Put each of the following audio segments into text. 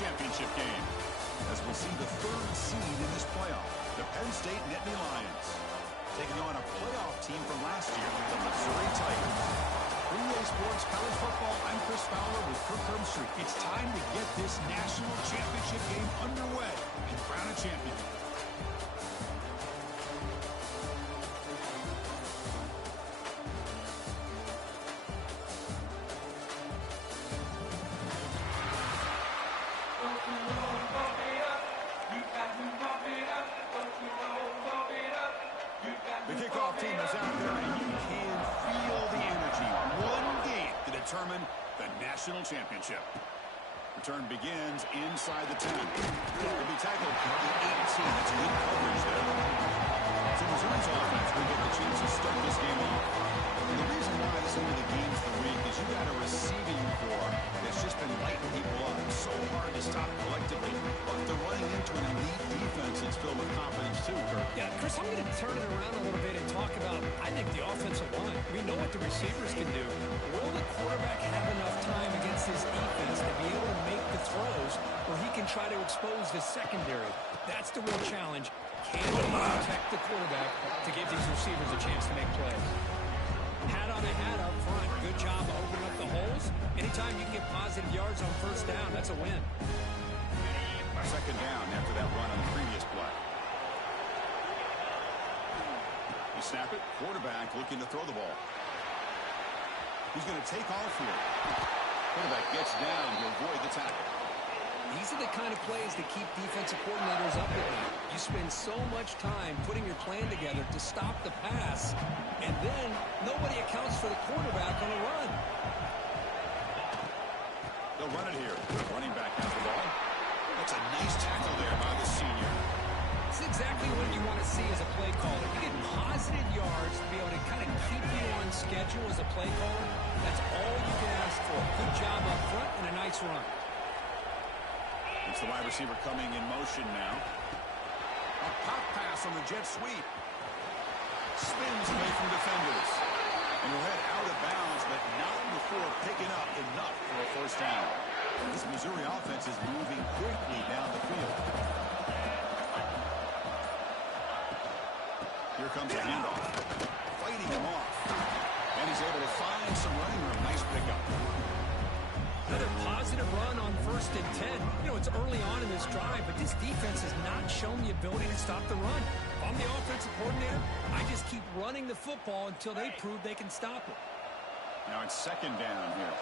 championship game, as we'll see the third seed in this playoff, the Penn State NAtTy Lions, taking on a playoff team from last year, the Missouri Tigers. For EA Sports College Football, I'm Chris Fowler with Kirk Herbstreit. It's time to get this national championship game underway and crown a champion. The kickoff team is out there, and you can feel the energy. One game to determine the national championship. Return begins inside the 10. Will be tackled by the 18. That's good coverage there. So Missouri's offense will get the chance to start this game off. And the reason why this is one of the games of the week is you got a receiving corps that's just been lighting people up. So hard to stop collectively, but they're running into an elite defense that's filled with confidence too, Kirk. Yeah, Chris, I'm going to turn it around a little bit and talk about, I think, the offensive line. We know what the receivers can do. Will the quarterback have enough time against his defense to be able to make the throws where he can try to expose the secondary? That's the real challenge. Can he protect the quarterback to give these receivers a chance to make plays? Hat on a hat up front. Good job of opening up the holes. Anytime you can get positive yards on first down, that's a win. Second down after that run on the previous play. You snap it. Quarterback looking to throw the ball. He's going to take off here. Quarterback gets down to avoid the tackle. These are the kind of plays that keep defensive coordinators up at night. You spend so much time putting your plan together to stop the pass, and then nobody accounts for the quarterback on a run. They'll run it here. Running back has the ball. That's a nice tackle there by the senior. It's exactly what you want to see as a play caller. You get positive yards to be able to kind of keep you on schedule as a play caller. That's all you can ask for. Good job up front and a nice run. It's the wide receiver coming in motion now. A pop pass on the jet sweep. Spins away from defenders. And will head out of bounds, but not before picking up enough for a first down. This Missouri offense is moving quickly down the field. Here comes the handoff. Fighting him off. And he's able to find some running room. Nice pickup. Another positive run on 1st and 10. You know, it's early on in this drive, but this defense has not shown the ability to stop the run. If I'm the offensive coordinator, I just keep running the football until they prove they can stop it. Now it's second down here.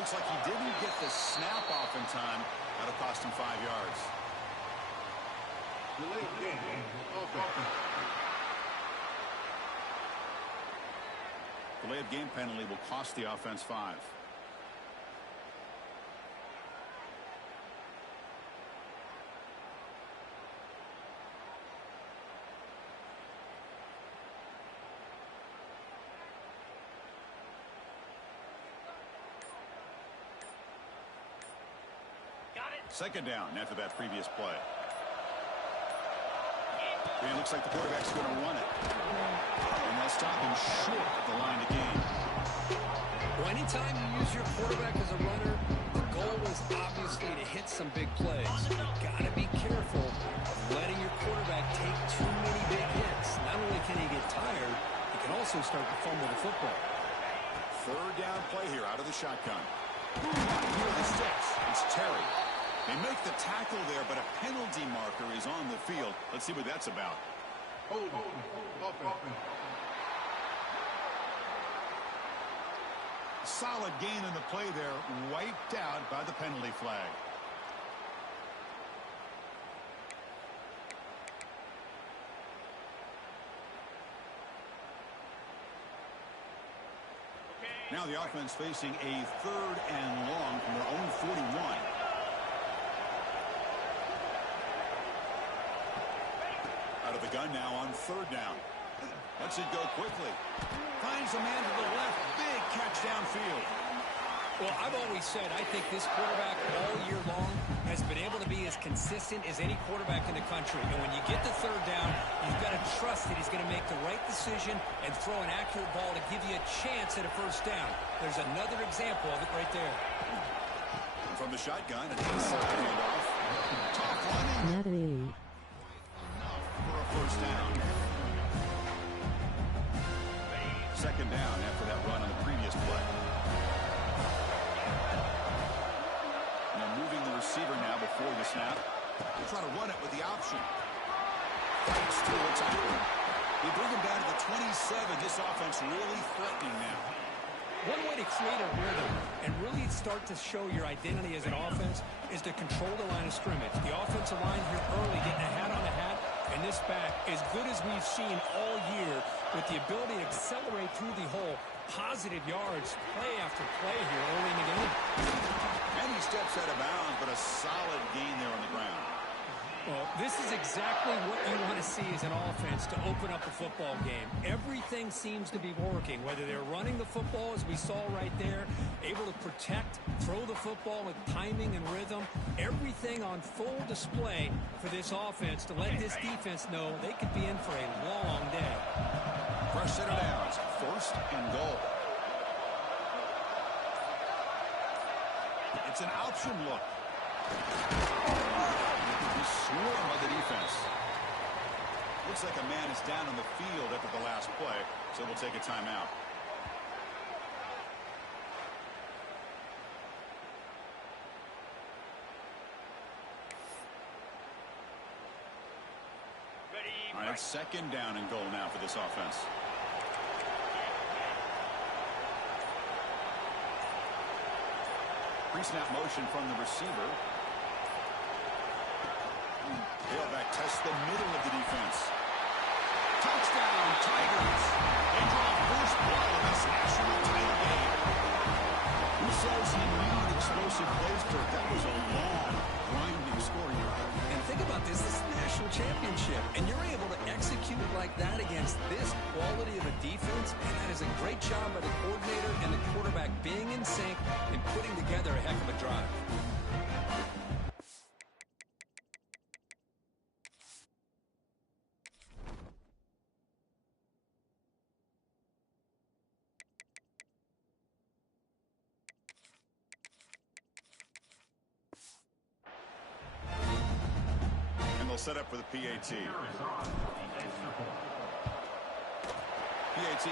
Looks like he didn't get the snap off in time. That'll cost him 5 yards. Delay of game penalty will cost the offense 5. Second down after that previous play. And it looks like the quarterback's going to run it. And they'll stop him short at the line to gain. Well, anytime you use your quarterback as a runner, the goal is obviously to hit some big plays. You've got to be careful of letting your quarterback take too many big hits. Not only can he get tired, he can also start to fumble the football. Third down play here out of the shotgun. Here are the sticks. It's Terry. They make the tackle there, but a penalty marker is on the field. Let's see what that's about. Solid gain in the play there, wiped out by the penalty flag. Now the offense facing a 3rd and long from their own 41. Out of the gun now on 3rd down. Lets it go quickly. Finds a man to the left. Big catch downfield. Well, I've always said I think this quarterback all year long has been able to be as consistent as any quarterback in the country. And when you get the third down, you've got to trust that he's going to make the right decision and throw an accurate ball to give you a chance at a first down. There's another example of it right there. And from the shotgun, an inside handoff. Top running. NAtTy. For a first down. Second down after that run on the previous play. Moving the receiver now before the snap. They're trying to run it with the option. Fights to a tackle. They bring him down to the 27. This offense really threatening now. One way to create a rhythm and really start to show your identity as an offense is to control the line of scrimmage. The offensive line here early getting a hat on a hat, and this back, as good as we've seen all year, with the ability to accelerate through the hole, positive yards, play after play here early in the game. Many steps out of bounds, but a solid gain there on the ground. Well, this is exactly what you want to see as an offense to open up a football game. Everything seems to be working, whether they're running the football, as we saw right there, able to protect, throw the football with timing and rhythm, everything on full display for this offense to let this defense know they could be in for a long day. Fresh set of downs, first and goal. It's an option look. He's swarmed by the defense. Looks like a man is down on the field after the last play, so we'll take a timeout. All right, second down and goal now for this offense. Pre-snap motion from the receiver. Tailback tests the middle of the defense. Touchdown, Tigers. They draw first blood in this national title game. Who says he needed explosive plays, Kirk? That was a long, grinding score here. And think about this. This is the national championship, and you're able to execute like that against this quality of a defense, and that is a great job by the coordinator and the quarterback being in sync and putting together a heck of a drive. Set up for the PAT. PAT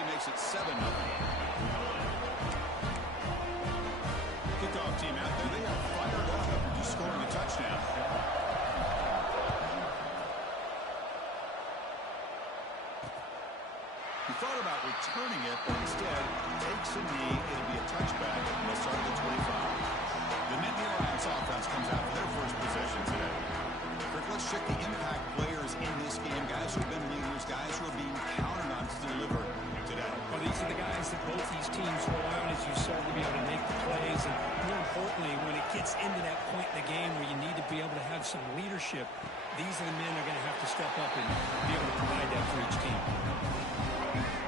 makes it 7-0. Kickoff team out there. They are fired up after just scoring a touchdown. He thought about returning it, but instead takes a knee. It'll be a touchback, and they'll start at the 25. The NAtTy offense comes out for their first possession today. Let's check the impact players in this game. Guys who have been leaders, guys who are being counted on to deliver today. Well, these are the guys that both these teams rely on, as you said, to be able to make the plays. And more importantly, when it gets into that point in the game where you need to be able to have some leadership, these are the men that are going to have to step up and be able to provide that for each team.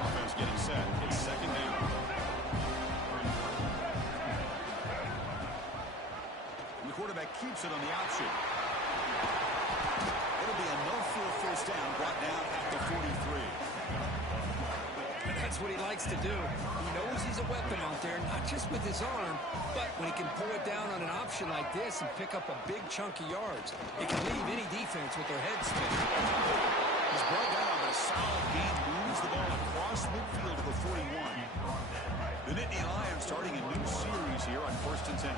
Offense getting set. It's second down. And the quarterback keeps it on the option. It'll be a no for a first down, brought down at the 43. And that's what he likes to do. He knows he's a weapon out there, not just with his arm, but when he can pull it down on an option like this and pick up a big chunk of yards, it can leave any defense with their head spinning. He's brought down, but a solid gain moves the ball across midfield to the 41. The NAtTy Lions starting a new series here on 1st and 10.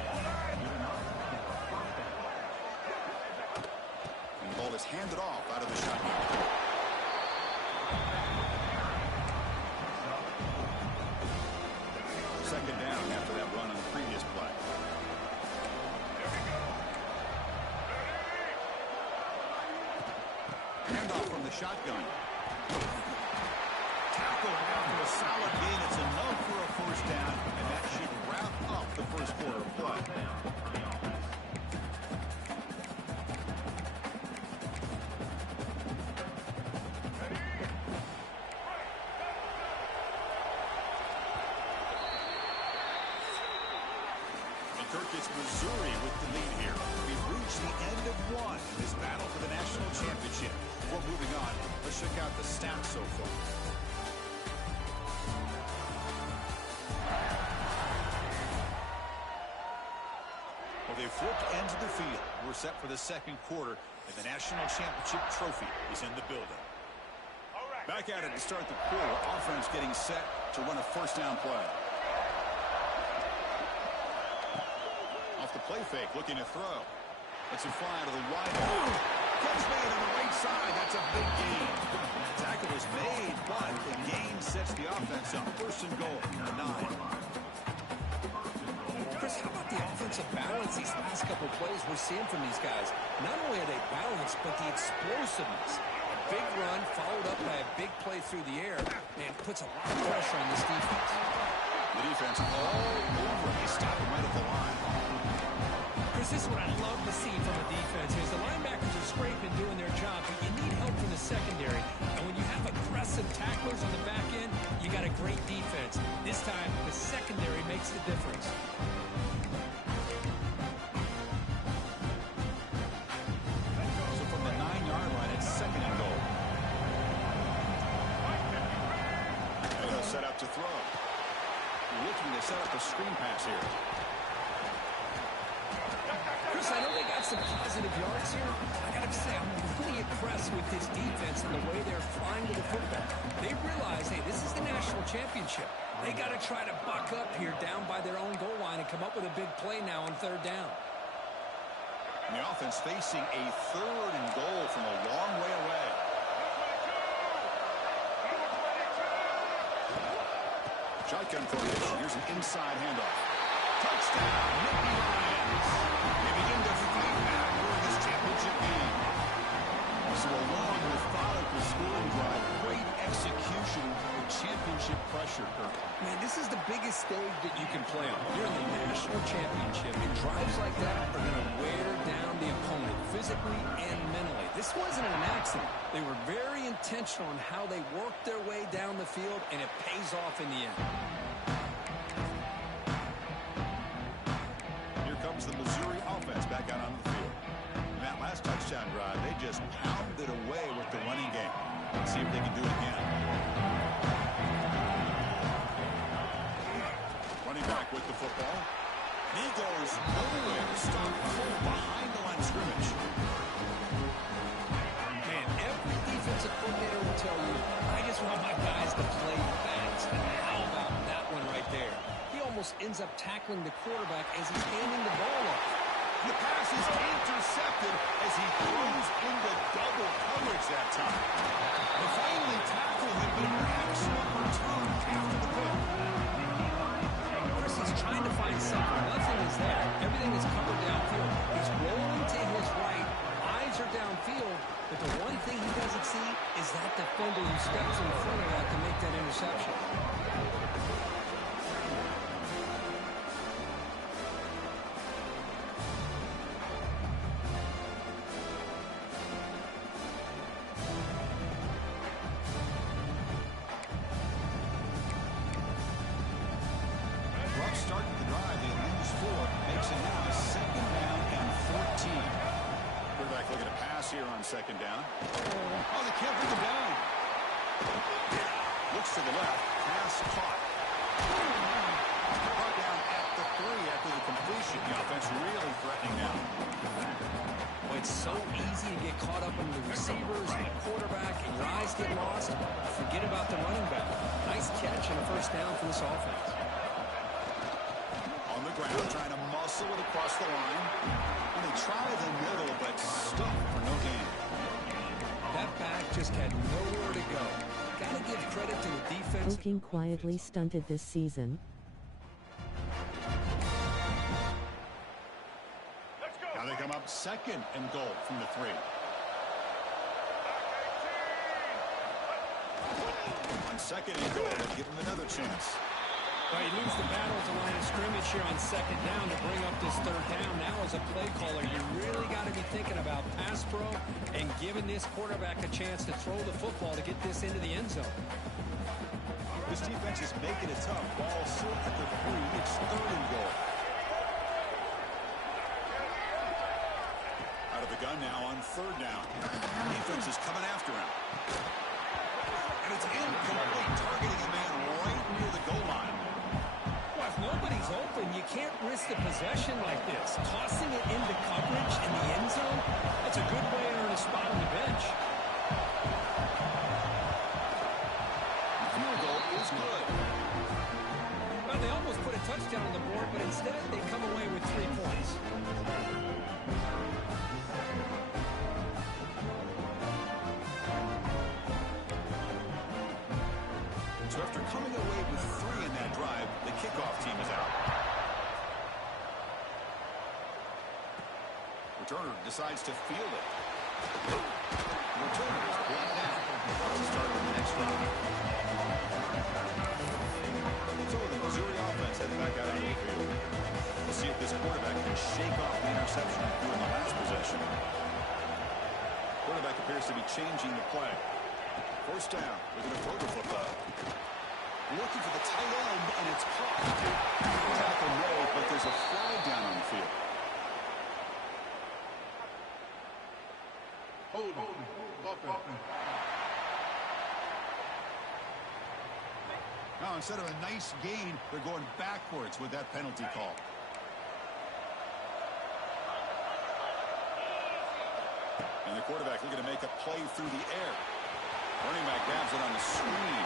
Ball is handed off out of the shotgun. Second down after that run on the previous play. Handoff from the shotgun. Tackle after a solid gain. It's enough for a first down, and that should wrap up the first quarter of play. mark. It's Missouri with the lead here. We've reached the end of one in this battle for the national championship. Before moving on, let's check out the stats so far. Well, they've flipped ends of the field. We're set for the second quarter, and the national championship trophy is in the building. Back at it to start the quarter. Offense getting set to run a first down play. Off the play fake, looking to throw. Let's it fly to the wide. Catch made on the right side. That's a big gain. The tackle was made, but the gain sets the offense up. First and goal, 9. Chris, how about the offensive balance these last couple plays we're seeing from these guys? Not only are they balanced, but the explosiveness. A big run followed up by a big play through the air, and puts a lot of pressure on this defense. The defense all over. They stop him right at the line. Chris, this is what I love to see from a defense is the linebackers are scraping, doing their job, but you need help from the secondary. And when you have aggressive tacklers on the back end, you got a great defense. This time, the secondary makes the difference. So from the 9-yard line, it's second and goal. And he'll set up to throw. Looking to set up a screen pass here. Chris, I know they got some positive yards here. I got to say, I'm really impressed with this defense and the way they're flying to the football. They realize, hey, this is the national championship. They got to try to buck up here down by their own goal line and come up with a big play now on third down. And the offense facing a third and goal from a long way away. Shotgun formation. Here's an inside handoff. Touchdown, Nittany Lions. They begin to fight back during this championship game. So a long, methodical scoring drive. Great execution with championship pressure, Kirk. Man, this is the biggest stage that you can play on. You're in the national championship, and drives like that are going to wear down the opponent physically and mentally. This wasn't an accident. They were very intentional in how they worked their way down the field, and it pays off in the end. Here comes the Missouri offense back out on the field. In that last touchdown drive, they just pounded away with the running game. Let's see if they can do it again. Running back with the football. He goes nowhere. Stop cold behind the line of scrimmage. Man, every defensive coordinator will tell you, I just want my guys to play fast. And how about that one right there? He almost ends up tackling the quarterback as he's handing the ball off. The pass is intercepted as he throws into double coverage that time. They finally tackle him, but an excellent return after the pick. Chris is trying to find something. Nothing is there. Everything is covered downfield. He's rolling to his right. Eyes are downfield. But the one thing he doesn't see is that defender who steps in front of that to make that interception. Here on second down. Oh, they can't bring him down. Looks to the left. Pass caught. Brought down at the 3 after the completion. The offense really threatening now. Well, it's so easy to get caught up in the receivers and the quarterback, and your eyes get lost. Forget about the running back. Nice catch and a first down for this offense. On the ground, trying to muscle it across the line. And they try the middle, but stuck for no gain. That back just had nowhere to go. Got to give credit to the defense. Looking quietly stunted this season. Now they come up second and goal from the 3. On second and goal, give him another chance. Well, he loses the battle at the line of scrimmage here on second down to bring up this third down. Now as a play caller, you really got to be thinking about pass pro and giving this quarterback a chance to throw the football to get this into the end zone. This defense is making it tough. Ball still at the 3. It's third and goal. third down. Defense is coming after him. And it's incomplete, targeting a man right near the goal line. Well, if nobody's open, you can't risk the possession like this. Tossing it into coverage in the end zone, that's a good way to earn a spot on the bench. The field goal is good. Well, they almost put a touchdown on the board, but instead they come away with 3 points. So after coming away with 3 in that drive, the kickoff team is out. Returner decides to field it. The returner is brought down. Let's start with the next drive. So the Missouri offense heads back out on the field. We'll see if this quarterback can shake off the interception during the last possession. Quarterback appears to be changing the play. First down. They're going to throw the football. Looking for the tight end, and it's caught. Tackle made, but there's a flag down on the field. Now, instead of a nice gain, they're going backwards with that penalty call. And the quarterback looking to make a play through the air. Running back grabs it on the screen.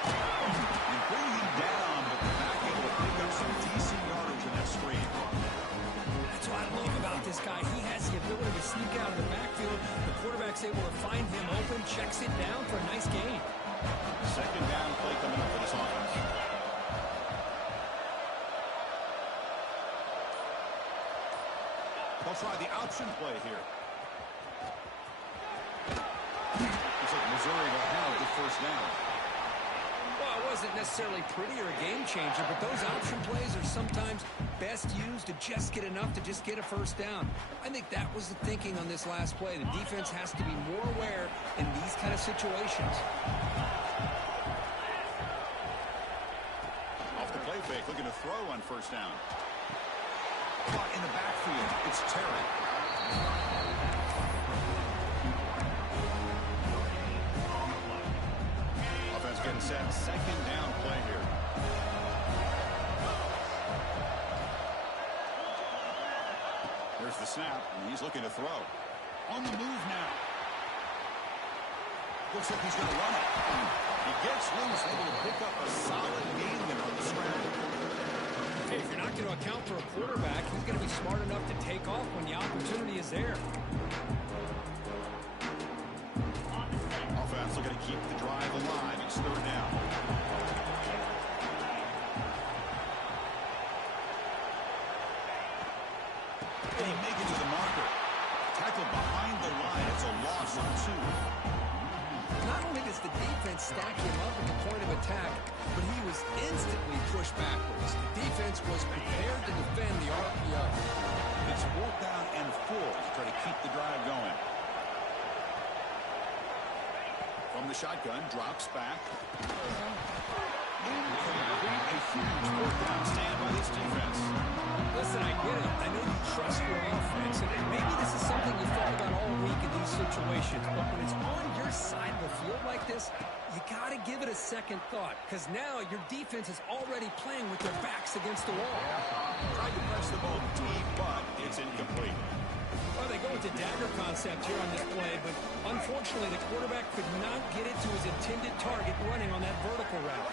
And bring him down, but the back able to pick up some decent yardage in that screen. That's what I love about this guy. He has the ability to sneak out of the backfield. The quarterback's able to find him open, checks it down for a nice gain. Second down play coming up for this offense. They'll try the option play here. Looks like Missouri will have the first down. Well, it wasn't necessarily pretty or a game changer, but those option plays are sometimes best used to just get enough to just get a first down. I think that was the thinking on this last play. The defense has to be more aware in these kind of situations. Off the play fake, looking to throw on first down. Caught in the backfield. It's Terry. Offense getting set. Second down play here. There's the snap, and he's looking to throw. On the move now. Looks like he's going to run it. He gets loose, able to pick up a solid gain there on the scramble. Hey, if you're not going to account for a quarterback, he's going to be smart enough to take off when the opportunity is there. Offense looking to keep the drive alive. It's third down. And he make it to the marker. Tackle behind the line. It's a loss on 2. Not only does the defense stack him up at the point of attack, but he was instantly pushed backwards. The defense was prepared to defend the RPO. It's 4th down and 4 to try to keep the drive going. From the shotgun, drops back. Incomplete. A huge 4th down stand by this defense. Listen, I get it. I know you trust your offense, and maybe this is something you thought about all week in these situations, but when it's on your side of the field like this, you got to give it a second thought, because now your defense is already playing with their backs against the wall. Tried to press the ball deep, but it's incomplete. Well, they go with the dagger concept here on this play, but unfortunately the quarterback could not get it to his intended target running on that vertical route.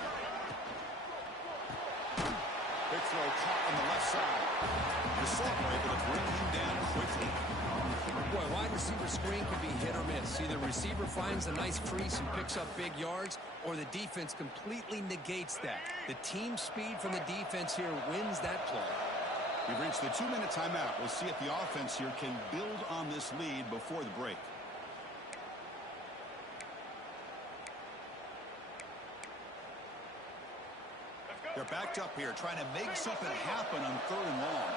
Big throw caught on the left side. The sophomore able to bring him down quickly. Boy, wide receiver screen can be hit or miss. Either receiver finds a nice crease and picks up big yards, or the defense completely negates that. The team speed from the defense here wins that play. We've reached the 2-minute timeout. We'll see if the offense here can build on this lead before the break. They're backed up here, trying to make something happen on 3rd and long.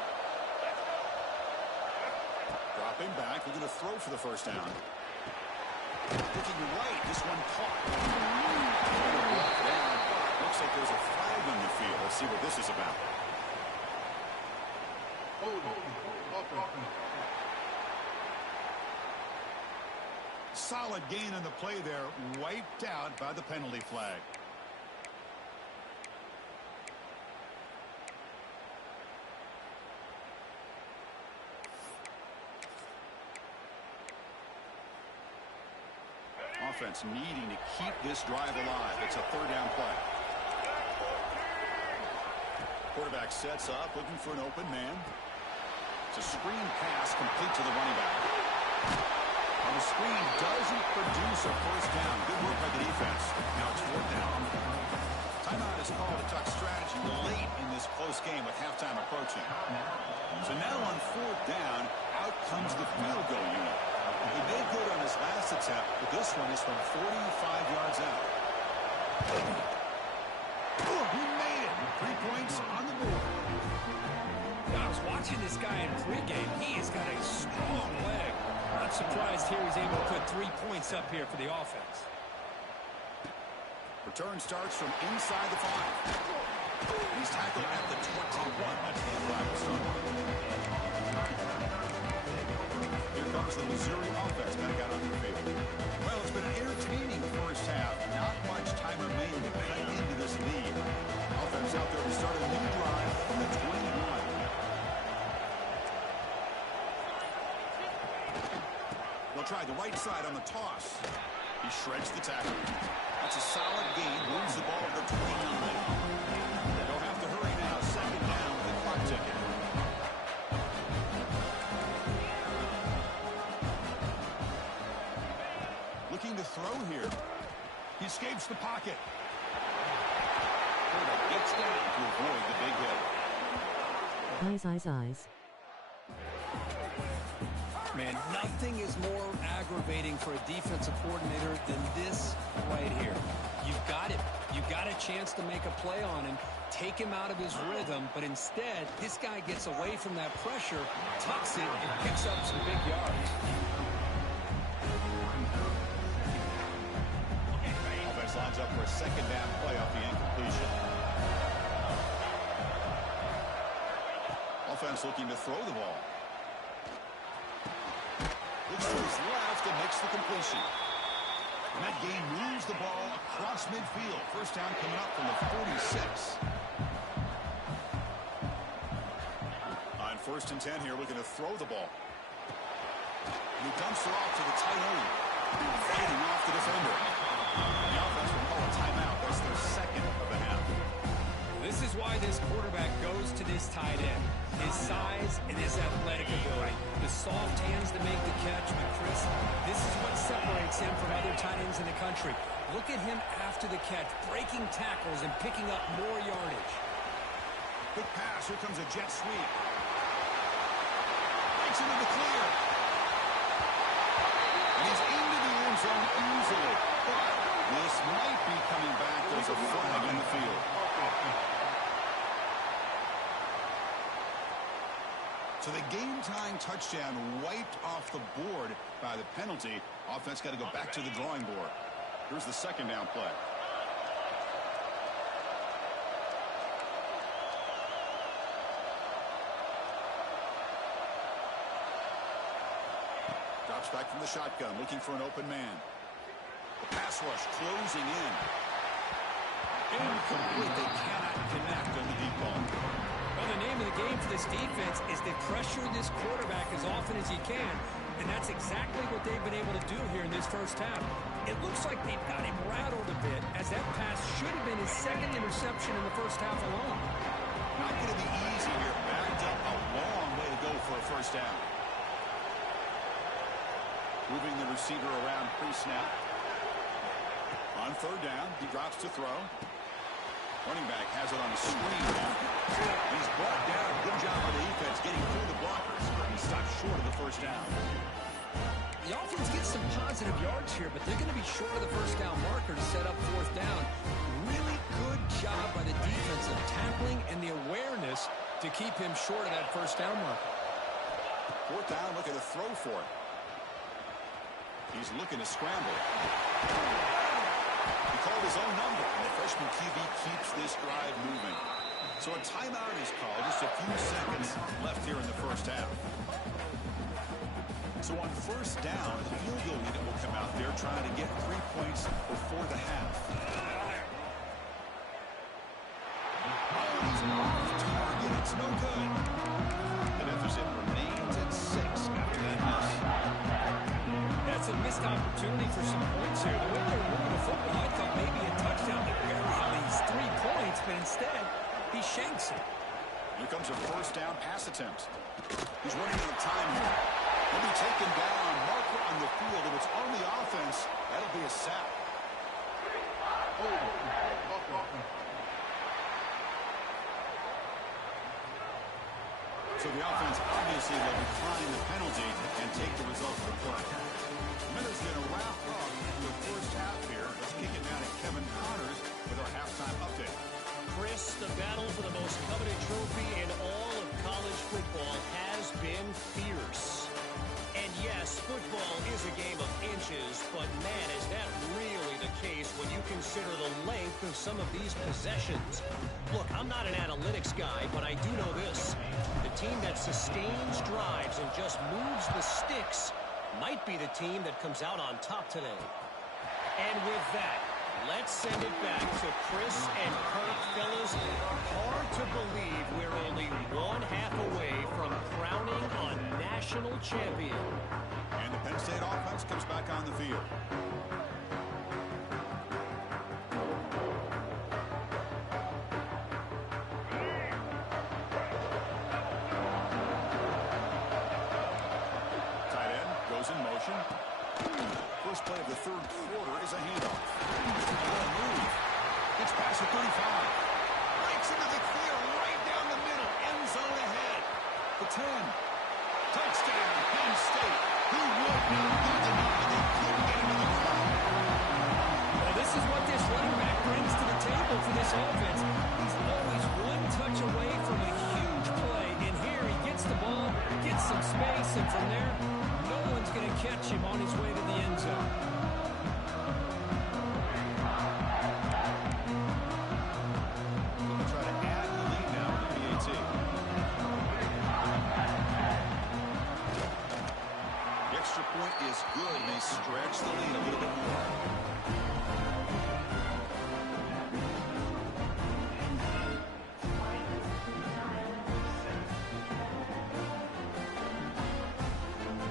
Dropping back, looking to throw for the first down. Looking right, this one caught. Looks like there's a flag on the field. Let's see what this is about. Solid gain on the play there, wiped out by the penalty flag. Offense needing to keep this drive alive. It's a third down play. Quarterback sets up, looking for an open man. It's a screen pass complete to the running back. On the screen, doesn't produce a first down. Good work by the defense. Now it's fourth down. Timeout is called to talk strategy late in this close game with halftime approaching. So now on fourth down, out comes the field goal unit. He made good on his last attempt, but this one is from 45 yards out. He made it. 3 points on the board. I was watching this guy in pregame. He has got a strong leg. Not surprised here he's able to put 3 points up here for the offense. Return starts from inside the 5. He's tackled at the 21. That's the flag will start. Here comes the Missouri offense back out on the field. Well, it's been an entertaining first half. Not much time remaining to cut into this lead. Offense out there to start a new drive from the 21. They'll try the right side on the toss. He shreds the tackle. That's a solid gain. Moves the ball to the 29. They'll have to hurry now. Second down with the clock ticking. Looking to throw here. He escapes the pocket. Quarterback gets down to avoid the big hit. Eyes. Man, nothing is more aggravating for a defensive coordinator than this right here. You've got it. You've got a chance to make a play on him, take him out of his rhythm, but instead, this guy gets away from that pressure, tucks it, and picks up some big yards. Offense lines up for a second down play off the incompletion. Offense looking to throw the ball. Looks to his left and makes the completion. And that game moves the ball across midfield. First down coming up from the 46. On 1st and 10 here, looking to throw the ball. And he dumps it off to the tight end. Fighting off the defender. The offense will call a timeout. That's their second of the half. This is why this quarterback goes to this tight end. His size and his athletic ability. The soft hands to make the catch, but Chris, this is what separates him from other tight ends in the country. Look at him after the catch, breaking tackles and picking up more yardage. Quick pass, here comes a jet sweep. Takes it in the clear. And he's into the end zone easily. But this might be coming back. There's a flag in the field. So the game-tying touchdown wiped off the board by the penalty. Offense got to go back to the drawing board. Here's the second down play. Drops back from the shotgun, looking for an open man. The pass rush closing in. Incomplete. They cannot connect on the deep ball. Well, the name of the game for this defense is to pressure this quarterback as often as you can, and that's exactly what they've been able to do here in this first half. It looks like they've got him rattled a bit, as that pass should have been his second interception in the first half alone. Not going to be easy here. Backed up a long way to go for a first down. Moving the receiver around pre-snap. On third down, he drops to throw. Running back has it on the screen now. He's brought down. Good job by the defense getting through the blockers. He stopped short of the first down. The offense gets some positive yards here, but they're going to be short of the first down marker to set up fourth down. Really good job by the defense of tackling and the awareness to keep him short of that first down marker. Fourth down, looking to throw for it. He's looking to scramble. He called his own number, and the freshman QB keeps this drive moving. So a timeout is called. Just a few seconds left here in the first half. So on first down, the field goal unit will come out there trying to get 3 points before the half. Oh, he's off target. It's no good. The deficit remains at 6 after that miss. That's a missed opportunity for some points here. The way they're moving the football, I thought maybe a touchdown to bury at least 3 points, but instead, he shanks it. Here comes a first down pass attempt. He's running out of time here. He'll be taken down. Marker on the field. If it's on the offense, that'll be a sack. So the offense obviously will decline the penalty and take the result of the play. Miller's going to wrap up the first half here. Let's kick it down to Kevin Connors with our halftime update. Chris, the battle for the most coveted trophy in all of college football has been fierce. And yes, football is a game of inches, but man, is that really the case when you consider the length of some of these possessions. Look, I'm not an analytics guy, but I do know this. The team that sustains drives and just moves the sticks might be the team that comes out on top today. And with that, let's send it back to Chris and Kurt. Fellas, hard to believe we're only one half away from crowning a national champion. And the Penn State offense comes back on the field. Tight end goes in motion. First play of the third quarter is a handoff. Move. Gets past the 35. Breaks into the clear right down the middle. End zone ahead. The 10. Touchdown, Penn State. Who would know? Who denied? They couldn't get into the crowd. Well, this is what this running back brings to the table for this offense. He's always one touch away from a huge play. And here he gets the ball, gets some space, and from there, no one's going to catch him on his way to the end zone. They'll try to add the lead now to the PAT. The extra point is good, and they stretch the lead a little bit more.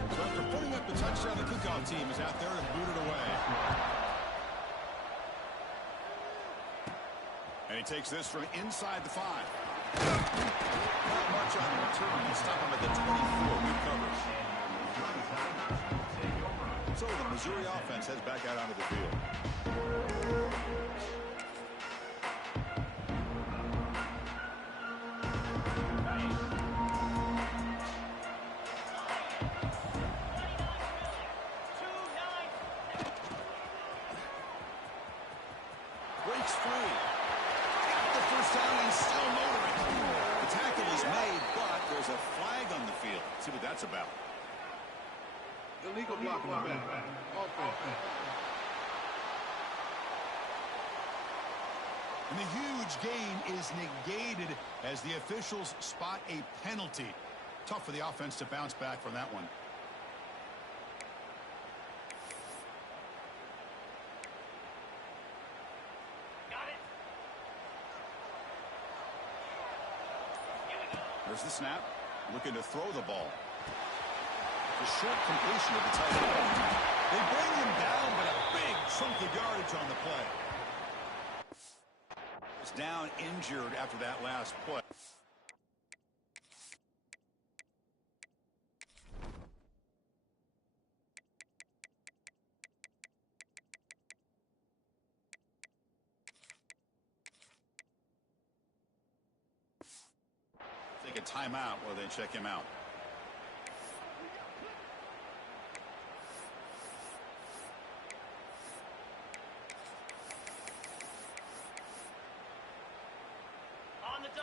So after putting up the touchdown, the kickoff team is out there and booted away. And he takes this from inside the 5. Not much on the return. They stop him at the 24. Good coverage. So the Missouri offense heads back out onto the field. Breaks free. Got the first down and still motoring. The tackle is made, but there's a flag on the field. Let's see what that's about. Illegal blocking the back. And the huge gain is negated as the officials spot a penalty. Tough for the offense to bounce back from that one. There's the snap. Looking to throw the ball. The short completion of the tight end. They bring him down, but a big chunk of yardage on the play. He's down injured after that last play. Take a timeout while they check him out.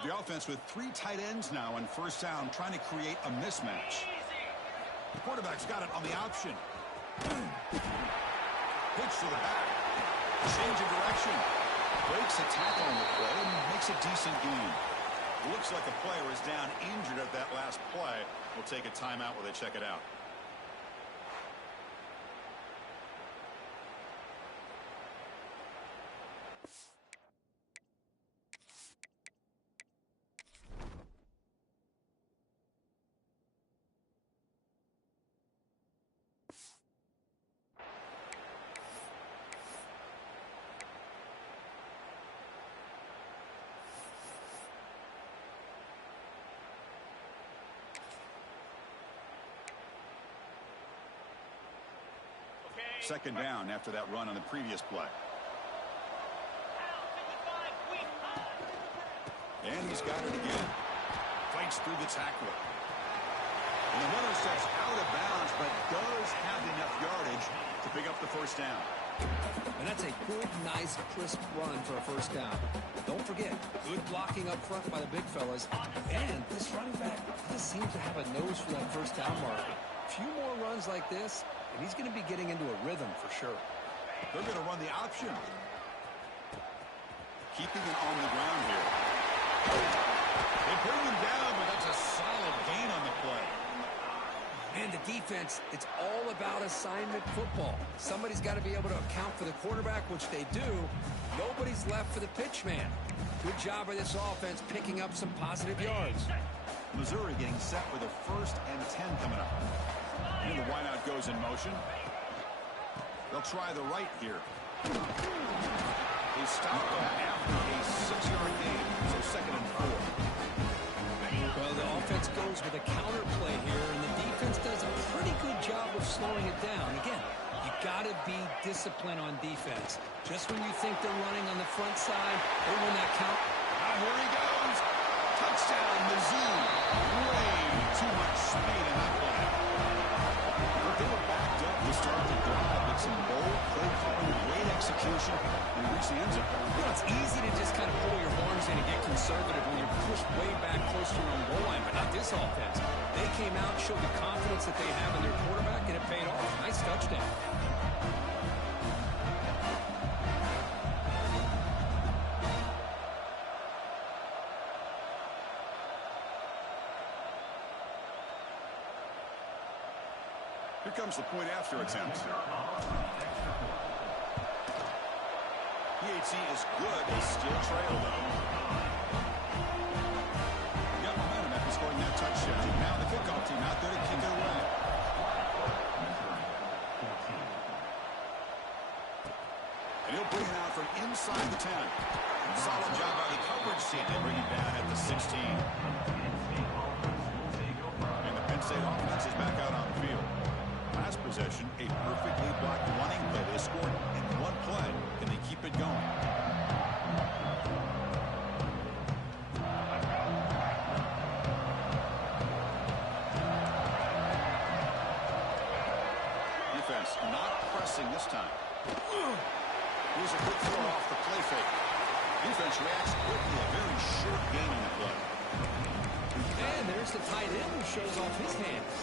The offense with 3 tight ends now on first down, trying to create a mismatch. The quarterback's got it on the option. Pitch to the back. Change of direction. Breaks a tackle on the play and makes a decent gain. Looks like a player is down injured at that last play. We'll take a timeout while they check it out. Second down after that run on the previous play. And he's got it again. Fights through the tackler. And the runner steps out of bounds, but does have enough yardage to pick up the first down. And that's a good, nice, crisp run for a first down. Don't forget, good blocking up front by the big fellas. And this running back just seems to have a nose for that first down mark. A few more runs like this, and he's going to be getting into a rhythm for sure. They're going to run the option. Keeping it on the ground here. They bring him down, but that's a solid gain on the play. Man, the defense, it's all about assignment football. Somebody's got to be able to account for the quarterback, which they do. Nobody's left for the pitch man. Good job by this offense picking up some positive yards. Missouri getting set for the 1st and 10 coming up. And the wideout goes in motion. They'll try the right here. They stopped them after a 6-yard gain, so 2nd and 4. Well, the offense goes with a counter play here, and the defense does a pretty good job of slowing it down. Again, you got to be disciplined on defense. Just when you think they're running on the front side, they win that count. Now here he goes. Touchdown, Mizzou. Way too much speed in that play. But they were backed up to start the drive with some bold play calling, great execution, and reach the end zone. You know, it's easy to just kind of pull your horns in and get conservative when you're pushed way back close to your own goal line, but not this offense. They came out, showed the confidence that they have in their quarterback, and it paid off. Nice touchdown. Here comes the point after attempt. PHC is good. They still trail, though. Got momentum after scoring that touchdown. Now the kickoff team out there to kick it away. And he'll bring it out from inside the 10. Solid job by the coverage team. They bring it down at the 16. And the Penn State offense is back out on the field. Last possession, a perfectly blocked running play. They scored in one play. Can they keep it going? Defense not pressing this time. Here's a quick throw off the play fake. Defense reacts quickly. A very short gain on the play. And there's the tight end who shows off his hands.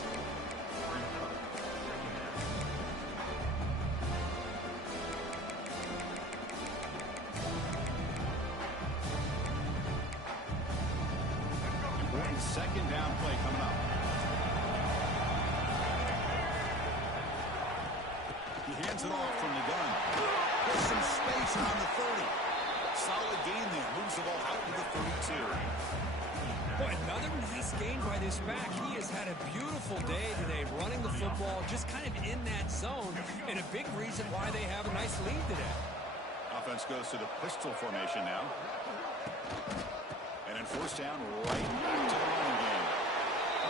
Second down play coming up. He hands it off from the gun. There's some space on the 30. Solid gain there. Moves the ball out to the 32. Boy, another nice gain by this back. He has had a beautiful day today running the football, just kind of in that zone, and a big reason why they have a nice lead today. Offense goes to the pistol formation now. And then 4th down, right back to the running game.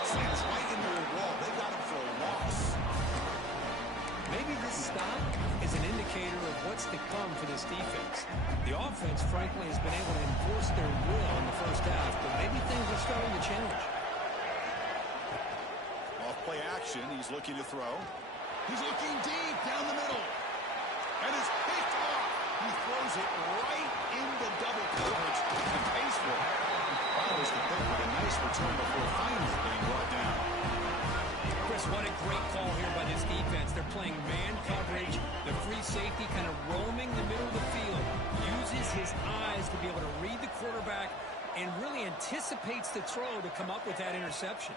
Slams right into a wall. They got him for a loss. Maybe this stop is an indicator of what's to come for this defense. The offense, frankly, has been able to enforce their will in the first half, but maybe things are starting to change. Off play action, he's looking to throw. He's looking deep down the middle. And it's picked off. He throws it right into double coverage and pays for it. Follows the pick with a nice return before finally being brought down. Chris, what a great call here by this defense. They're playing man coverage. The free safety kind of roaming the middle of the field. Uses his eyes to be able to read the quarterback and really anticipates the throw to come up with that interception.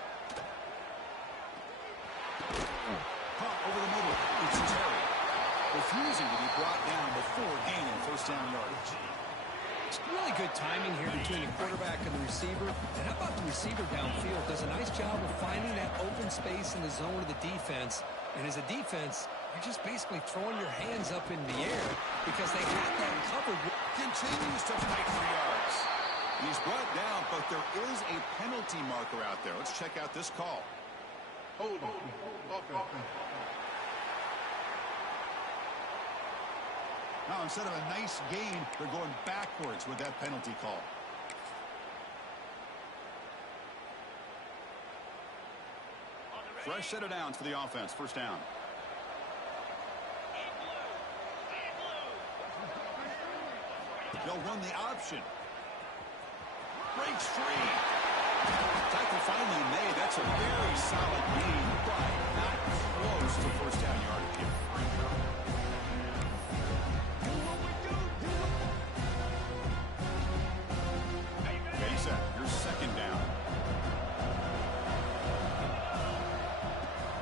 Pump over the middle. It's Terry. Refusing to be brought down before gaining 1st down yardage. It's really good timing here between the quarterback and the receiver. And how about the receiver downfield? Does a nice job of finding that open space in the zone of the defense. And as a defense, you're just basically throwing your hands up in the air because they have that covered. Continues to fight for yards. He's brought down, but there is a penalty marker out there. Let's check out this call. Hold on. Now, instead of a nice gain, they're going backwards with that penalty call. Fresh set of downs for the offense. First down. They'll run the option. Breaks free. Tackle finally made. That's a very solid gain, but not close to first down yardage. Okay, set. Here's second down.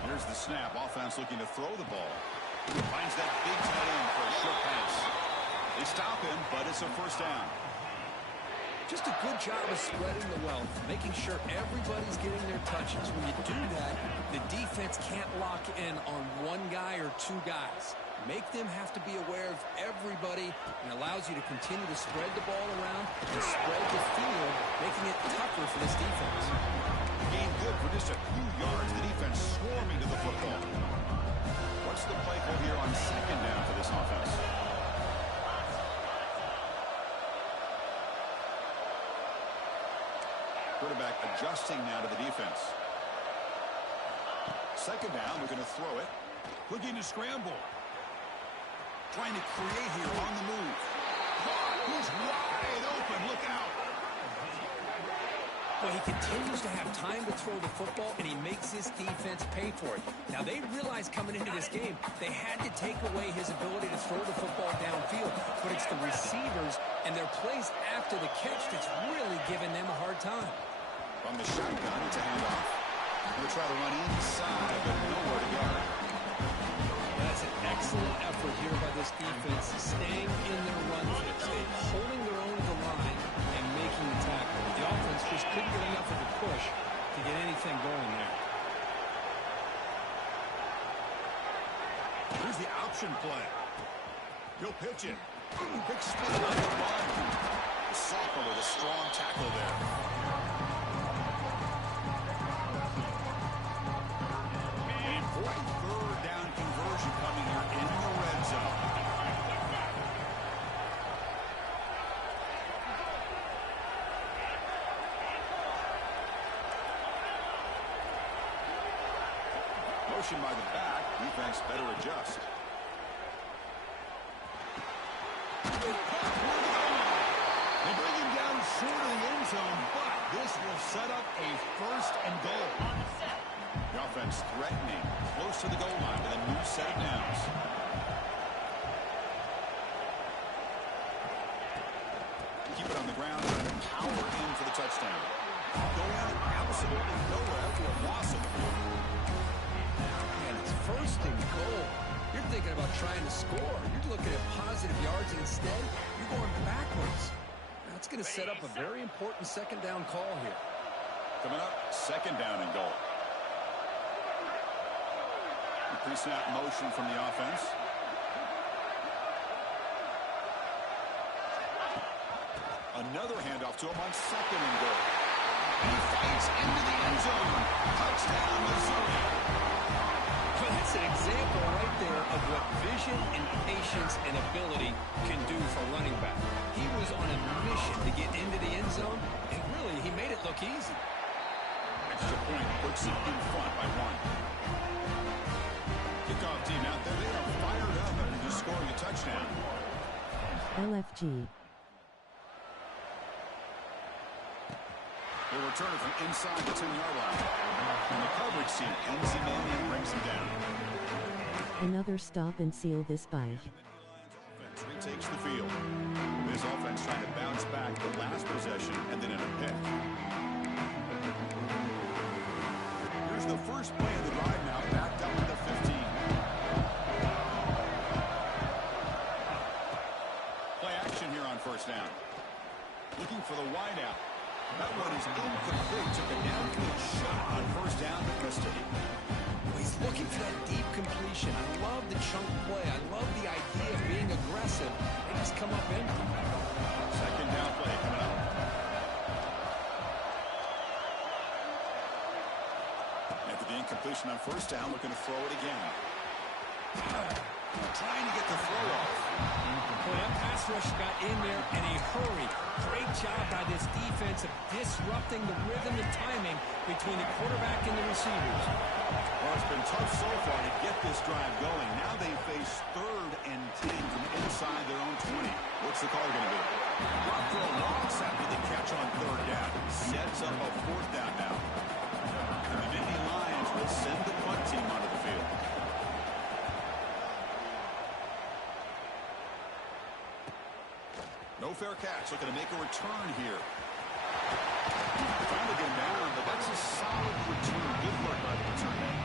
Here's the snap. Offense looking to throw the ball. Finds that big tight end for a short pass. They stop him, but it's a first down. Just a good job of spreading the wealth, making sure everybody's getting their touches. When you do that, the defense can't lock in on one guy or two guys. Make them have to be aware of everybody, and allows you to continue to spread the ball around and spread the field, making it tougher for this defense. Gain good for just a few yards. The defense swarming to the football. What's the play call here on second down for this offense? Quarterback adjusting now to the defense. Second down, they're going to throw it. Looking to scramble. Trying to create here on the move. He's wide open. Look out. Well, he continues to have time to throw the football, and he makes his defense pay for it. Now, they realized coming into this game they had to take away his ability to throw the football downfield, but it's the receivers and their plays after the catch that's really giving them a hard time. From the shotgun, it's a handoff. They'll try to run inside, but nowhere to go. That's an excellent effort here by this defense, staying in their run fix, holding their own to the line and making the tackle. The offense just couldn't get enough of a push to get anything going there. Here's the option play. He'll pitch it. Big spin on the run. Sophomore with a strong tackle there. Important third down conversion coming here in the red zone. Motion by the back. Defense better adjust. They bring him down short of the end zone, but this will set up a first and goal. The offense threatening, close to the goal line with a new set of downs. Keep it on the ground, trying to power in for the touchdown. Going absolutely nowhere for a loss of the field. And it's first and goal. You're thinking about trying to score. You're looking at positive yards, and instead, you're going backwards. That's going to set up a very important second down call here. Coming up, second down and goal. Pre-snap motion from the offense. Another handoff to him on second and goal. And he fights into the end zone. Touchdown, Missouri. Well, that's an example right there of what vision and patience and ability can do for a running back. He was on a mission to get into the end zone, and really, he made it look easy. Extra point puts it in front by one. Kickoff team out there, they are fired up after just scoring a touchdown. LFG. They return it from inside the 10-yard line. And the coverage team ends him in and brings him down. Another stop and seal this bite. Offense retakes the field. This offense trying to bounce back the last possession and then in a pick. Here's the first play of the drive now, backed up to the 15. Play action here on first down. Looking for the wideout. That one is incomplete. Took a downfield shot on first down, but missed it. He's looking for that deep completion. I love the chunk play. I love the idea of being aggressive. They just come up empty. Second down play coming up. After the incompletion on first down, looking to throw it again. Trying to get the throw off. Well, that pass rush got in there in a hurry. Great job by this defense of disrupting the rhythm and timing between the quarterback and the receivers. Well, it's been tough so far to get this drive going. Now they face 3rd and 10 from inside their own 20. What's the call going to be? Rock throw loss after the catch on 3rd down. Sets up a 4th down now. And the Nittany Lions will send the punt team onto the field. No fair catch. Looking to make a return here. Trying to get him down, but that's a solid return. Good work by the return man.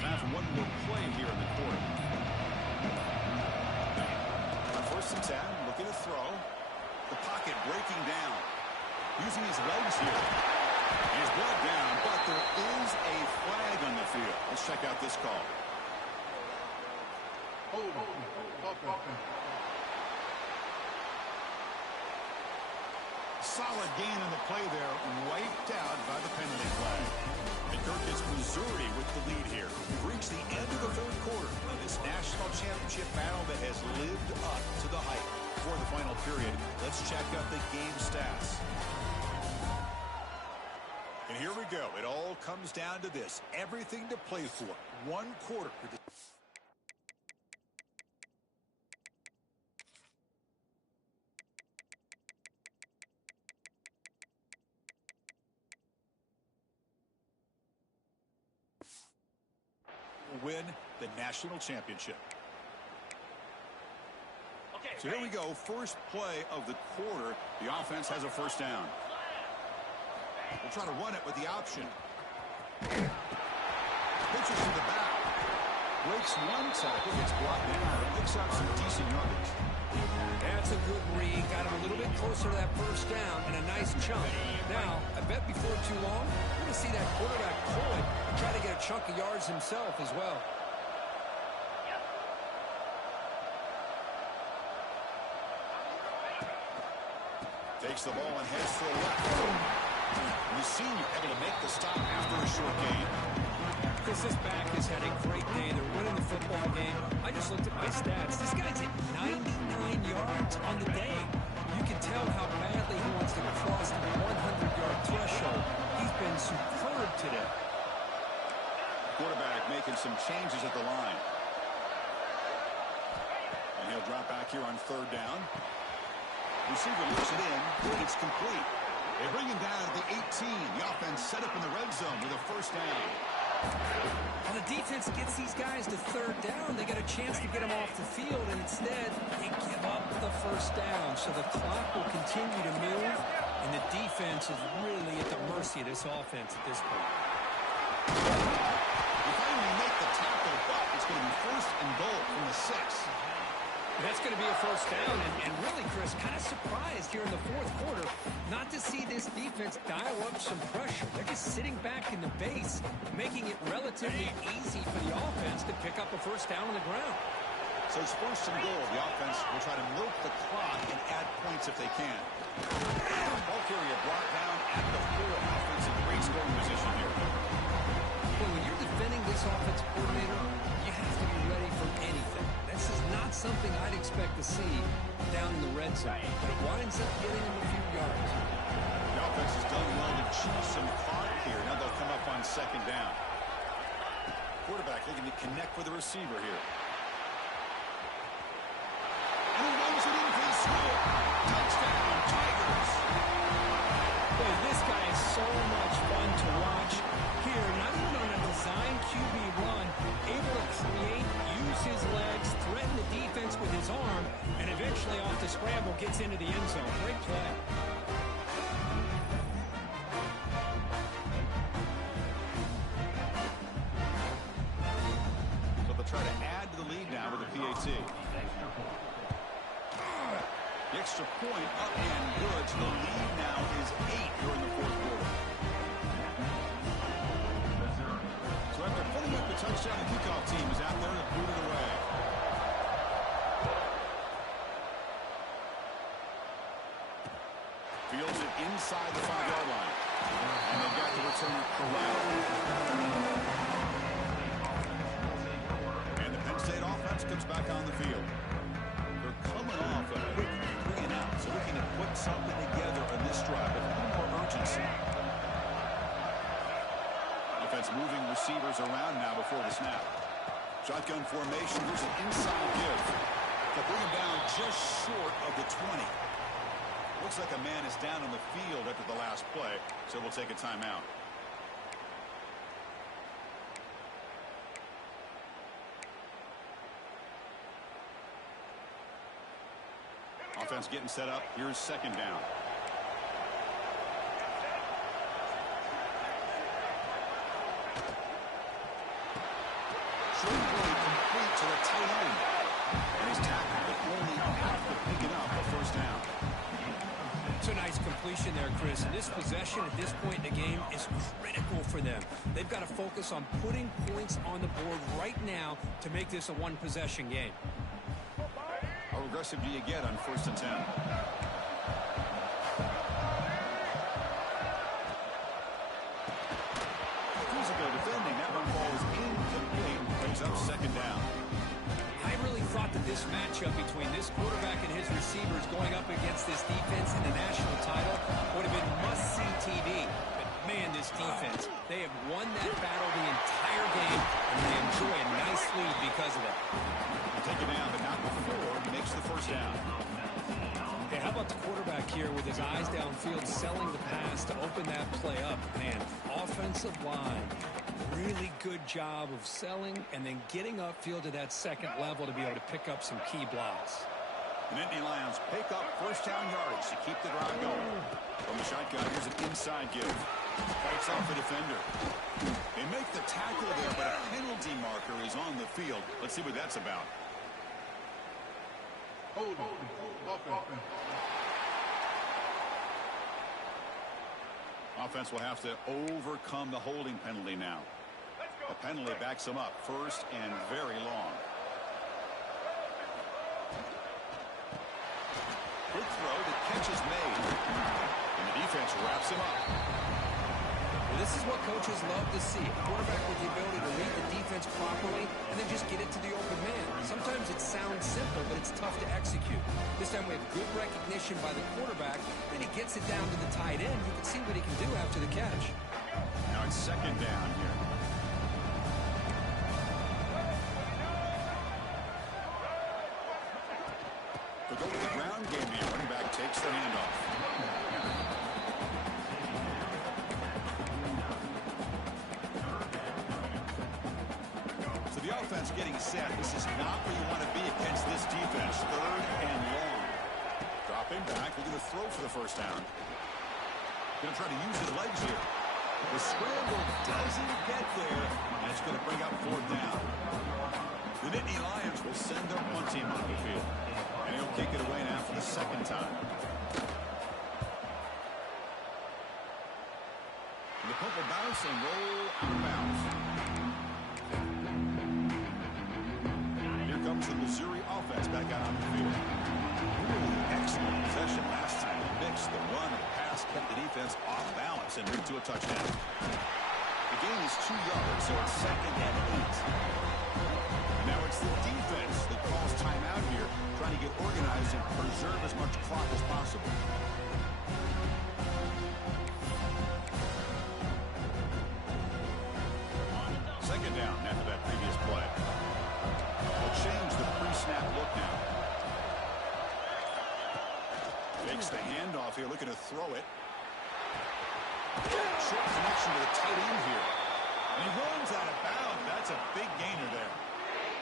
Time for one more play here in the quarter. 1st and 10, looking to throw. The pocket breaking down. Using his legs here. He's brought down, but there is a flag on the field. Let's check out this call. Solid gain on the play there. Wiped out by the penalty flag. And Kirk is Missouri with the lead here. We've reached the end of the 3rd quarter of this national championship battle that has lived up to the hype. For the final period, let's check out the game stats. And here we go. It all comes down to this. Everything to play for. 1 quarter. Win the national championship. So here we go. First play of the quarter. The offense has a 1st down. We'll try to run it with the option. Pitches to the back. Breaks 1 tackle. Gets brought down. It picks up some decent yardage. That's a good read. Got him a little bit closer to that 1st down and a nice chunk. Now, I bet before too long, we're going to see that quarterback pull it and try to get a chunk of yards himself as well. Takes the ball and heads to the left. And the senior able to make the stop after a short gain. Chris, this back has had a great day. They're winning the football game. I just looked at my stats. This guy's at 99 yards on the day. You can tell how badly he wants to cross the 100-yard threshold. He's been superb today. Quarterback making some changes at the line. And he'll drop back here on 3rd down. Receiver looks it in. It's complete. They bring him down at the 18. The offense set up in the red zone with a 1st down. When the defense gets these guys to 3rd down, they get a chance to get them off the field, and instead they give up the 1st down. So the clock will continue to move, and the defense is really at the mercy of this offense at this point. If finally make the tackle, but it's going to be 1st and goal from the 6. That's going to be a 1st down, and really, Chris, kind of surprised here in the 4th quarter not to see this defense dial up some pressure. They're just sitting back in the base, making it relatively easy for the offense to pick up a 1st down on the ground. So it's 1st and goal. The offense will try to milk the clock and add points if they can. Ball carrier brought down at the 4. Offense in great scoring position here. Well, when you're defending this offensive coordinator, you have to be ready for anything. This is not something I'd expect to see down in the red zone, but it winds up getting him a few yards. The offense has done well to chew some clock here. Now they'll come up on 2nd down. Quarterback looking to connect with the receiver here. And he runs it in for the score. Touchdown, Tigers. Boy, this guy is so much fun to watch. Here, not even on a design QB run, able to create, use his legs, threaten the defense with his arm, and eventually off the scramble gets into the end zone. Great play. So they'll try to add to the lead now with a PAT. The extra point up and good. So the lead now is 8 during the 4th quarter. So after putting up a touchdown. The kickoff team is out there to boot it away. Fields it inside the 5-yard line. And they've got the returner corralled. And the Penn State offense comes back on the field. They're coming off a quick 3-and-out, so looking to put something together on this drive with a little more urgency. Offense moving receivers around now before the snap. Shotgun formation. Here's an inside give. They'll bring him down just short of the 20. Looks like a man is down on the field after the last play, so we'll take a timeout. Offense getting set up. Here's second down. Short play complete to the tight end. And he's tackled, but only after picking up a first down. It's a nice completion there, Chris. And this possession at this point in the game is critical for them. They've got to focus on putting points on the board right now to make this a one-possession game. How aggressive do you get on 1st and 10? Physical defending. That one ball is incomplete. Brings up second down. I really thought that this matchup between this quarterback and his receivers going up against this defense in the national title would have been must-see TV. But, man, this defense, they have won that battle the entire game, and they enjoy a nice lead because of it. Taken down, but not before he makes the first down. Hey, how about the quarterback here with his eyes downfield, selling the pass to open that play up? Man, offensive line, really good job of selling and then getting upfield to that second level to be able to pick up some key blocks. The Nittany Lions pick up first down yardage to keep the drive going. From the shotgun, here's an inside give. Fights off the defender. They make the tackle there, but a penalty marker is on the field. Let's see what that's about. Offense will have to overcome the holding penalty now. The penalty backs them up first and very long. Quick throw, the catch is made. And the defense wraps him up. Well, this is what coaches love to see. A quarterback with the ability to read the defense properly and then just get it to the open man. Sometimes it sounds simple, but it's tough to execute. This time we have good recognition by the quarterback. Then he gets it down to the tight end. You can see what he can do after the catch. Now it's second down here. To go with the ground game, the running back takes the handoff. So the offense getting set. This is not where you want to be against this defense. Third and long. Dropping back. We're going to throw for the first down. Going to try to use his legs here. The scramble doesn't get there, and it's going to bring up fourth down. The Nittany Lions will send their punt team on the field. And he'll kick it away now for the second time. And the punt will bounce and roll out of bounds. Here comes the Missouri offense back out on the field. Really excellent possession last time. They mixed the run and the pass, kept the defense off balance and moved to a touchdown. The gain is 2 yards, so it's second and 8. Now it's the defense that calls timeout here, trying to get organized and preserve as much clock as possible. Second down after that previous play. They'll change the pre-snap look now. Takes the handoff here, looking to throw it. Short connection to the tight end here. And he runs out of bounds. That's a big gainer there.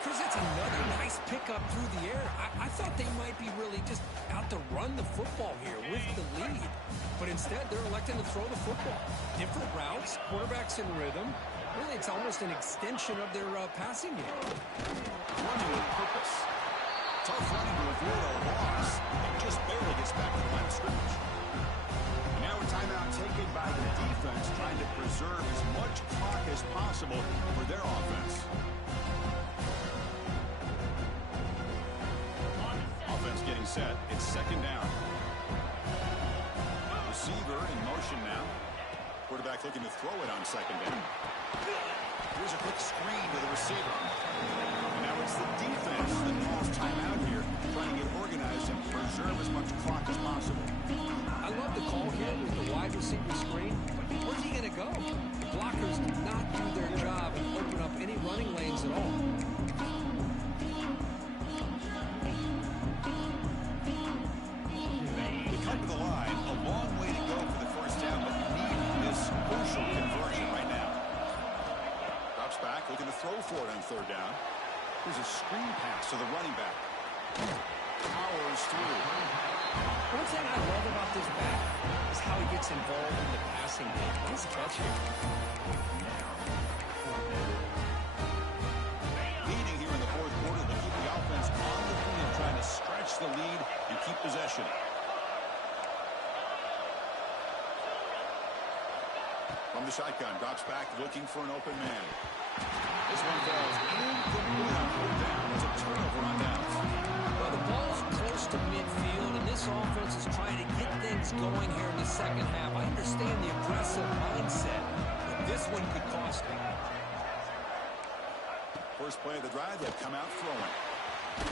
Chris, that's another nice pickup through the air. I thought they might be really just out to run the football here with the lead. But instead, they're electing to throw the football. Different routes, quarterbacks in rhythm. Really, it's almost an extension of their passing game. Running with purpose. Tough running to avoid a loss. It just barely gets back to the line of scrimmage. And now a timeout taken by the defense, trying to preserve as much clock as possible for their offense. set. It's second down. Receiver in motion now. Quarterback looking to throw it on second down. Here's a quick screen to the receiver. And now it's the defense that calls timeout here, trying to get organized and preserve as much clock as possible. I love the call here with the wide receiver screen. Where's he going to go? The blockers do not do their job and open up any running lanes at all. We come to the line. A long way to go for the first down, but you need this crucial conversion right now. Drops back, looking to throw for it on third down. Here's a screen pass to the running back. Powers through. One thing I love about this back is how he gets involved in the passing game. Nice catch here. Leading here in the fourth quarter to keep the offense on the field, trying to stretch the lead and keep possession. From the shotgun, drops back, looking for an open man. This one falls incomplete on fourth down. It's a turnover on downs. Well, the ball's close to midfield, and this offense is trying to get things going here in the second half. I understand the aggressive mindset, but this one could cost them. First play of the drive, they've come out throwing.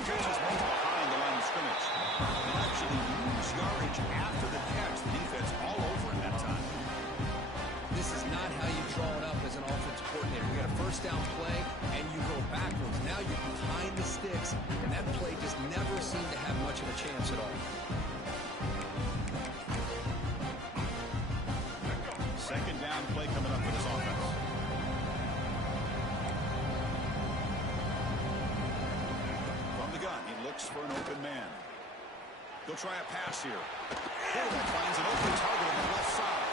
Catches one behind the line of scrimmage. They actually lose yardage after the catch. The defense all over in that time. This is not how you draw it up as an offensive coordinator. You got a first down play, and you go backwards. Now you're behind the sticks, and that play just never seemed to have much of a chance at all. Second down play coming up for this offense. From the gun, he looks for an open man. He'll try a pass here. Quarterback finds an open target on the left side.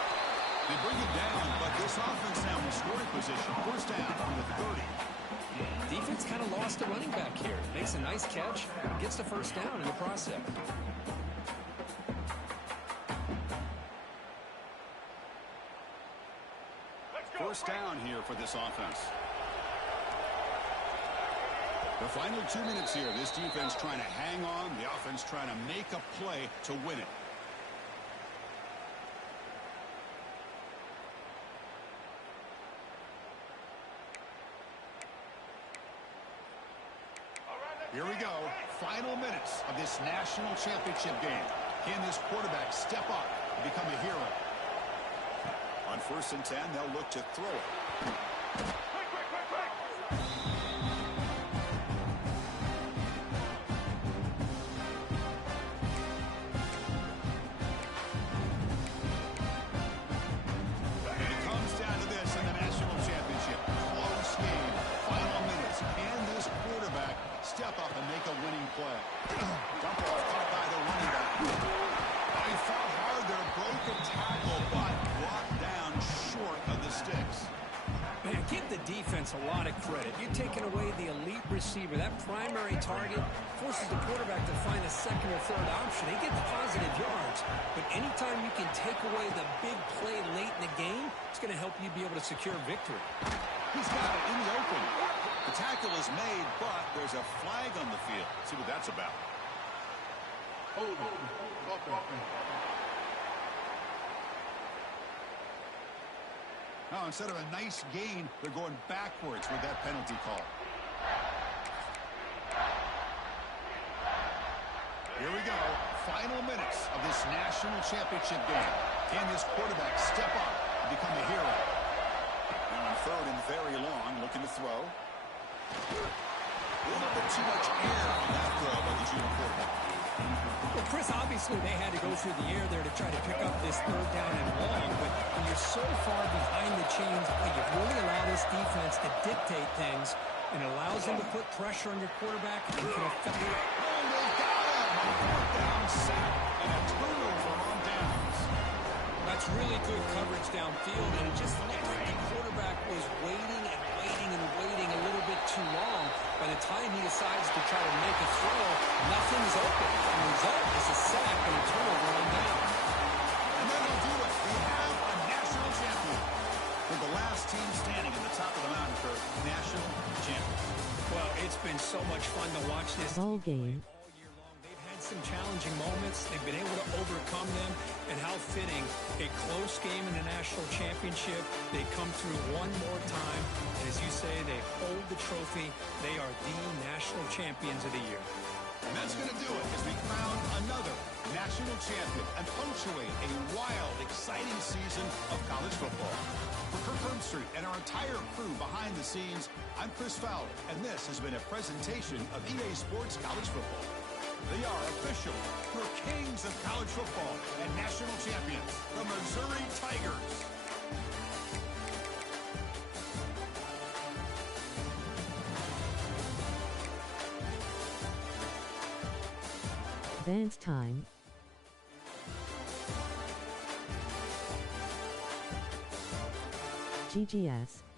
They bring it down, but this offense now in scoring position. First down from the 30. Defense kind of lost the running back here. Makes a nice catch, gets the first down in the process. First down here for this offense. The final 2 minutes here. This defense trying to hang on. The offense trying to make a play to win it. Here we go. Final minutes of this national championship game. Can this quarterback step up and become a hero? On 1st and 10, they'll look to throw it. And it comes down to this in the national championship. Close game. Final minutes. Can this quarterback step up and make a winning play? Dump off caught by the running back. He fought hard there, broke a tackle, but brought down short of the sticks. Man, give the defense a lot of credit. You're taking away the elite receiver. That primary target forces the quarterback to find a second or third option. He gets positive yards, but anytime you can take away the big play late in the game, it's going to help you be able to secure victory. He's got it in the open. The tackle is made, but there's a flag on the field. Let's see what that's about. Now, instead of a nice gain, they're going backwards with that penalty call. Here we go. Final minutes of this national championship game. Can this quarterback step up and become a hero? Now on 3rd and very long, looking to throw. A little bit too much air on that throw by the junior quarterback. Well, Chris, obviously they had to go through the air there to try to pick up this 3rd down and long, but when you're so far behind the chains, you really allow this defense to dictate things, and it allows them to put pressure on your quarterback and can affect it. Oh, they got him! A 4th down sack and a turnover on downs. That's really good coverage downfield, and it just looked like the quarterback was waiting and waiting and waiting a little bit too long. By the time he decides to try to make a throw, nothing's open. The result is a sack and a turnover on down. And then they'll do it. We have a national champion. We're the last team standing at the top of the mountain for national champions. Well, it's been so much fun to watch this Ball game. all year long. They've had some challenges. challenging moments. They've been able to overcome them, and how fitting, a close game in the national championship. They come through one more time, and as you say, they hold the trophy. They are the national champions of the year. And that's going to do it as we crown another national champion and punctuate a wild, exciting season of college football. For Kirk Herbstreit and our entire crew behind the scenes, I'm Chris Fowler, and this has been a presentation of EA Sports College Football. They are official, your kings of college football and national champions, the Missouri Tigers. Advance time. GGS.